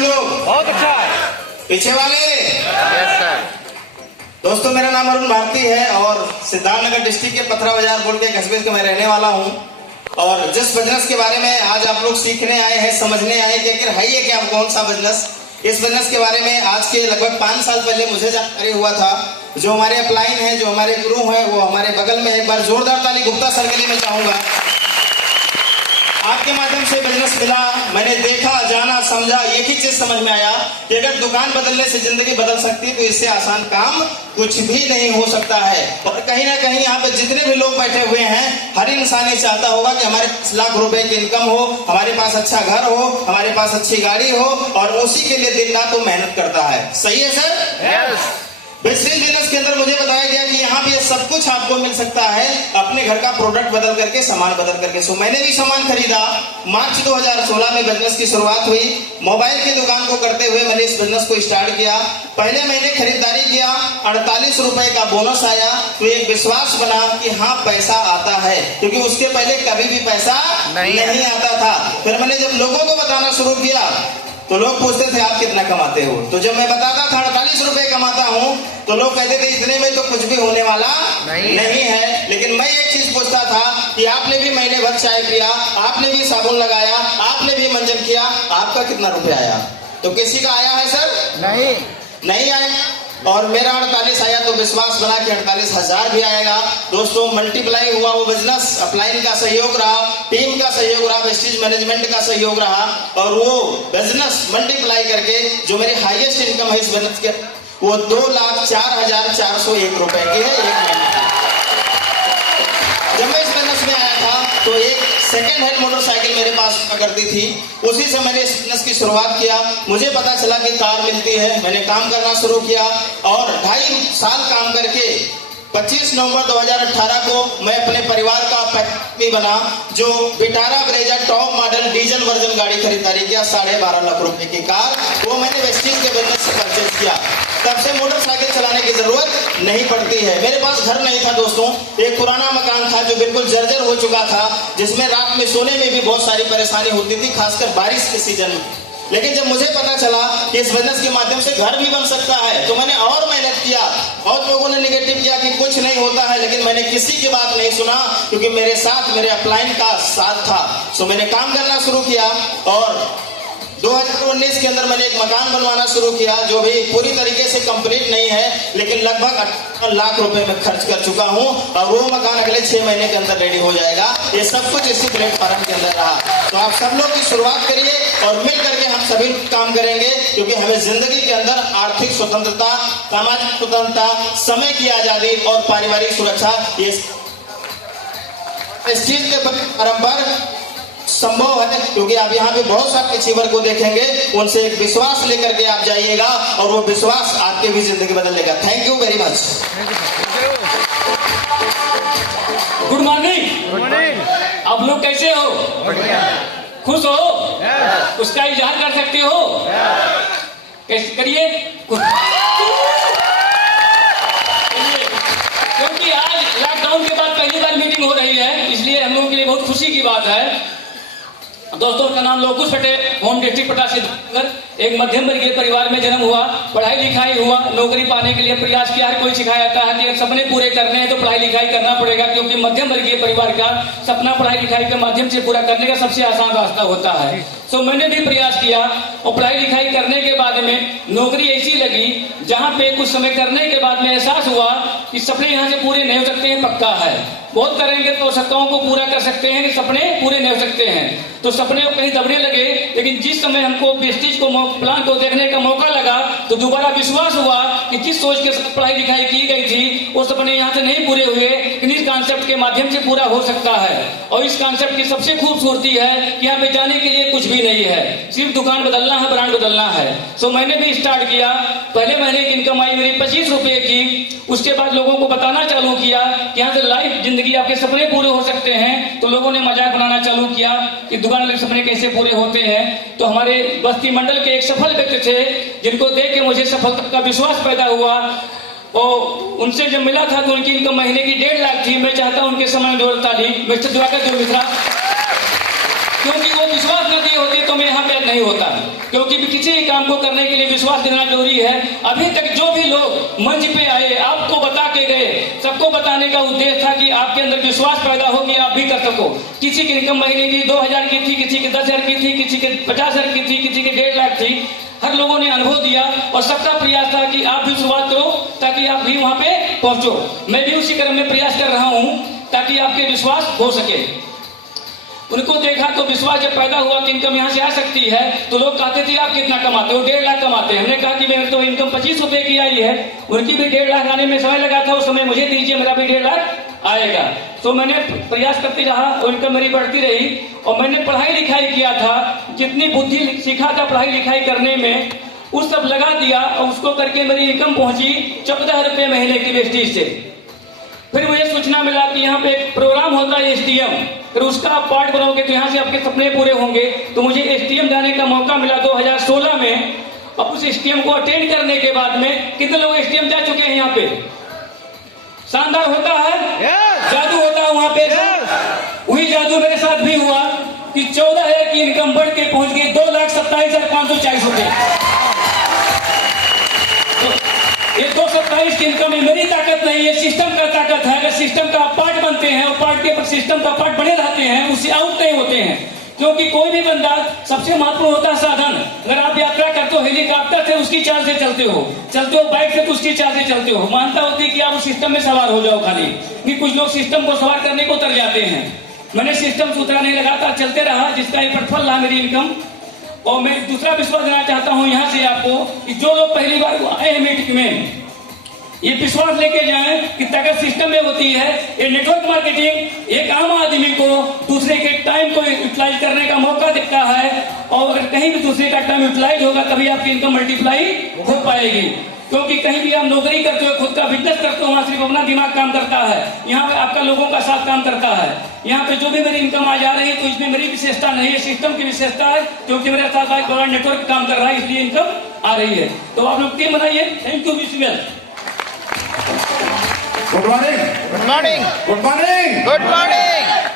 आप लोग? बहुत अच्छा है। पीछे वाले? Yes sir. दोस्तों, मेरा नाम अरुण भारती है और सिद्धार्थनगर डिस्ट्रिक्ट के पथरा बाजार बोल के कस्बे का मैं रहने वाला हूँ। और जिस बिजनेस के बारे में आज आप लोग सीखने आए हैं, समझने आए कि आखिर है ये क्या, कौन सा बिजनेस, इस बिजनेस के बारे में आज के लगभग 5 साल पहले मुझे जानकारी हुआ था। जो हमारे अपलाइन है, जो हमारे गुरु हैं, वो हमारे बगल में, एक बार जोरदार ताली गुप्ता सर के लिए मैं चाहूंगा। आपके माध्यम से बिजनेस मिला, मैंने देखा, जाना, समझा, एक ही चीज समझ में आया कि अगर दुकान बदलने से जिंदगी बदल सकती तो इससे आसान काम कुछ भी नहीं हो सकता है। और कहीं ना कहीं यहाँ पे जितने भी लोग बैठे हुए हैं, हर इंसान ये चाहता होगा कि हमारे पास लाख रुपए की इनकम हो, हमारे पास अच्छा घर हो, हमारे पास अच्छी गाड़ी हो, और उसी के लिए दिन रात वो मेहनत करता है। सही है सर? यस। बिजनेस के अंदर मुझे बताया गया कि यहाँ पे सब कुछ आपको मिल सकता है अपने घर का प्रोडक्ट बदल करके, सामान बदल करके। सो मैंने भी सामान खरीदा। मार्च 2016 में बिजनेस की शुरुआत हुई। मोबाइल की दुकान को करते हुए मैंने इस बिजनेस को स्टार्ट किया। पहले महीने खरीदारी किया, 48 रुपए का बोनस आया, तो एक विश्वास बना कि हाँ पैसा आता है, क्योंकि उसके पहले कभी भी पैसा नहीं आता था। फिर मैंने जब लोगों को बताना शुरू किया तो लोग पूछते थे आप कितना कमाते हो, तो जब मैं बताता था 48 रुपए कमाता हूँ, तो लोग कहते थे इतने में तो कुछ भी होने वाला नहीं है। लेकिन मैं एक चीज पूछता था कि आपने भी महीने भर चाय पिया, आपने भी साबुन लगाया, आपने भी मंजन किया, आपका कितना रुपया आया? तो किसी का आया है सर? नहीं आया। और मेरा 48 आया तो विश्वास बना कि 48,000 भी आएगा। दोस्तों, मल्टीप्लाई हुआ वो बिजनेस। अपलाइन का सहयोग रहा, टीम का सहयोग रहा, वेस्टेज मैनेजमेंट का सहयोग रहा, और वो बिजनेस मल्टीप्लाई करके जो मेरी हाईएस्ट इनकम है इस बिजनेस के, वो 2,04,401 रुपए की है एक महीने की। जब मैं इस बिजनेस में आया था तो एक सेकेंड हैंड मोटरसाइकिल मेरे पास करती थी, उसी से मैंने इस बिजनेस की शुरुआत किया। मुझे पता चला कि कार मिलती है, मैंने काम करना शुरू किया और 2.5 साल काम करके 25 नवंबर 2018 को मैं अपने परिवार का पैट्री बना, जो Vitara Brezza top model diesel version गाड़ी खरीदारी किया, 12.5 लाख रुपए की कार, वो मैंने वेस्टेज के बिजनेस से परचेज किया। तब से मोटरसाइकिल चलाने की जरूरत नहीं पड़ती है। मेरे पास घर नहीं था दोस्तों, एक पुराना मकान था जो बिल्कुल जर्जर हो चुका था, जिसमें रात में सोने में भी बहुत सारी परेशानी होती थी, खासकर बारिश के सीजन में। लेकिन जब मुझे पता चला कि इस बिजनेस के माध्यम से घर भी बन सकता है, तो मैंने और मेहनत किया। बहुत लोगों ने निगेटिव किया कि कुछ नहीं होता है, लेकिन मैंने किसी की बात नहीं सुना, क्योंकि मेरे साथ मेरे अपलाइन का साथ था। सो मैंने काम करना शुरू किया और 2019 के अंदर मैंने एक मकान बनवाना शुरू किया, जो भी पूरी तरीके से कंप्लीट नहीं है, लेकिन लगभग 18 लाख रुपए में खर्च कर चुका हूं, और वो मकान अगले 6 महीने के अंदर रेडी हो जाएगा। ये सब कुछ इसी प्लेटफॉर्म के अंदर रहा। तो आप सब लोग की शुरुआत करिए और मिल करके हम सभी काम करेंगे, क्योंकि हमें जिंदगी के अंदर आर्थिक स्वतंत्रता, सामाजिक स्वतंत्रता, समय की आजादी और पारिवारिक सुरक्षा, ये इस चीज के परंपरा संभव है, क्योंकि आप यहाँ पे बहुत सारे अचीवर को देखेंगे, उनसे एक विश्वास लेकर के आप जाइएगा और वो विश्वास आपके भी जिंदगी बदल लेगा। Thank you very much. Good morning. आप लोग कैसे हो? खुश हो? उसका इजहार कर सकते हो? कैसे करिए? क्योंकि आज लॉकडाउन के बाद पहली बार मीटिंग हो रही है, इसलिए हम लोगों के लिए बहुत खुशी की बात है। दोस्तों, का नाम लोकुश पटेल, होम डिस्ट्रिक्ट पटा सिद्धार्थनगर। एक मध्यम वर्गीय परिवार में जन्म हुआ, पढ़ाई लिखाई हुआ, नौकरी पाने के लिए प्रयास किया। हर कोई सिखाया जाता है कि सपने पूरे करने हैं तो पढ़ाई लिखाई करना पड़ेगा, क्योंकि मध्यम वर्गीय परिवार का सपना पढ़ाई लिखाई के माध्यम से पूरा करने का सबसे आसान रास्ता होता है। तो मैंने भी प्रयास किया और पढ़ाई लिखाई करने के बाद में नौकरी ऐसी लगी जहाँ पे कुछ समय करने के बाद में एहसास हुआ कि सपने यहाँ से पूरे नहीं हो सकते हैं, पक्का है। बहुत करेंगे तो आवश्यकताओं को पूरा कर सकते हैं, कि सपने पूरे नहीं हो सकते हैं। तो सपने कहीं दबने लगे, लेकिन जिस समय हमको वेस्टेज को प्लान को देखने का मौका लगा, तो दोबारा विश्वास हुआ कि जिस सोच के पढ़ाई लिखाई की गई थी वो सपने यहाँ से नहीं पूरे हुए, लेकिन इस कॉन्सेप्ट के माध्यम से पूरा हो सकता है। और इस कॉन्सेप्ट की सबसे खूबसूरती है कि यहाँ पे जाने के लिए कुछ भी नहीं है, सिर्फ दुकान बदलना है, ब्रांड बदलना है। सो मैंने भी स्टार्ट किया। पहले महीने की इनकम आई मेरी 25 रुपए की। उसके बाद लोगों को बताना चालू किया कि यहाँ से लाइफ जिंदगी आपके सपने पूरे हो सकते हैं। तो लोगों ने मजाक बनाना चालू किया कि दुकान वाले सपने कैसे पूरे होते हैं। तो हमारे बस्ती मंडल के एक सफल व्यक्ति थे, जिनको देख के मुझे सफलता का विश्वास पैदा हुआ। और उनसे जब मिला था तो उनकी इनकम महीने की 1.5 लाख थी। मैं चाहता हूं उनके समय जोड़ता ली मिस्टर दिवाकर मिश्रा, क्योंकि वो विश्वास न दिए होते तो मैं यहाँ पे नहीं होता, क्योंकि किसी भी काम को करने के लिए विश्वास देना जरूरी है। अभी तक जो भी लोग मंच पे आए, आपको बता के गए, सबको बताने का उद्देश्य था कि आपके अंदर विश्वास पैदा हो कि आप भी कर सको। किसी की इनकम महीने की 2000 की थी, किसी की 10,000 की थी, किसी के 50,000 की थी, किसी के 1.5 लाख थी। हर लोगों ने अनुभव दिया और सबका प्रयास था कि आप भी शुरुआत करो ताकि आप भी वहां पे पहुंचो। मैं भी उसी क्रम में प्रयास कर रहा हूं ताकि आपके विश्वास हो सके। उनको देखा तो विश्वास जब पैदा हुआ कि इनकम यहाँ से आ सकती है, तो लोग कहते थे आप कितना कमाते हो? 1.5 लाख कमाते हैं। हमने कहा कि मेरी तो इनकम 25 रुपए की आई है, उनकी भी 1.5 लाख आने में समय लगा था, उस समय मुझे दीजिए, मेरा भी 1.5 लाख आएगा। तो मैंने प्रयास करते रहा, इनकम मेरी बढ़ती रही और मैंने पढ़ाई लिखाई किया था, जितनी बुद्धि सीखा था पढ़ाई लिखाई करने में, उस सब लगा दिया और उसको करके मेरी इनकम पहुंची 14 रुपए महीने की वेस्टेज से। फिर मुझे सूचना मिला कि यहाँ पे एक प्रोग्राम होता है एसटीएम, फिर उसका आप पार्ट बनोगे तो यहाँ से आपके सपने पूरे होंगे। तो मुझे एसटीएम जाने का मौका मिला 2016 में। अब उस एसटीएम को अटेंड करने के बाद में कितने लोग एसटीएम जा चुके हैं? यहाँ पे शानदार होता है, जादू होता है वहां पे। वही जादू मेरे साथ भी हुआ कि 14,000 की इनकम बढ़ के पहुंच गई 2,27,540 रुपए। ये 227 की इनकम में मेरी ताकत नहीं है, सिस्टम का ताकत है। अगर सिस्टम का पार्ट बनते हैं और पार्ट के सिस्टम का पार्ट बने रहते हैं, उससे आउट नहीं होते हैं। क्योंकि कोई भी बंदा, सबसे महत्वपूर्ण होता है साधन। अगर आप यात्रा करते हो हेलीकॉप्टर से, उसकी चाल से चलते हो बाइक से, तो उसकी चाल से चलते हो। मानता होती कि आप उस सिस्टम में सवार हो जाओ खाली, कि कुछ लोग सिस्टम को सवार करने को उतर जाते हैं। मैंने सिस्टम से उतरा नहीं, लगातार चलते रहा, जिसका ये प्रतिफल रहा मेरी इनकम। और मैं दूसरा विश्वास देना चाहता हूं यहाँ से आपको कि जो लोग पहली बार आए हैं मीटिंग में, ये विश्वास लेके जाएं कि ताकत सिस्टम में होती है। ये नेटवर्क मार्केटिंग एक आम आदमी को दूसरे के टाइम को यूटिलाइज करने का मौका देता है, और अगर कहीं भी दूसरे का टाइम यूटिलाइज होगा तभी आपकी इनकम मल्टीप्लाई हो पाएगी। क्योंकि कहीं भी आप नौकरी करते हो, खुद का बिजनेस करते हो, वहां सिर्फ अपना दिमाग काम करता है, यहाँ पे आपका लोगों का साथ काम करता है। यहाँ पे जो भी मेरी इनकम आ जा रही है, तो इसमें मेरी विशेषता नहीं है, सिस्टम की विशेषता है, क्योंकि मेरे साथ एक बड़ा नेटवर्क काम कर रहा है, इसलिए इनकम आ रही है। तो आप लोग टीम बनाइए। Thank you, wish well. Good morning, good morning, good morning, good morning.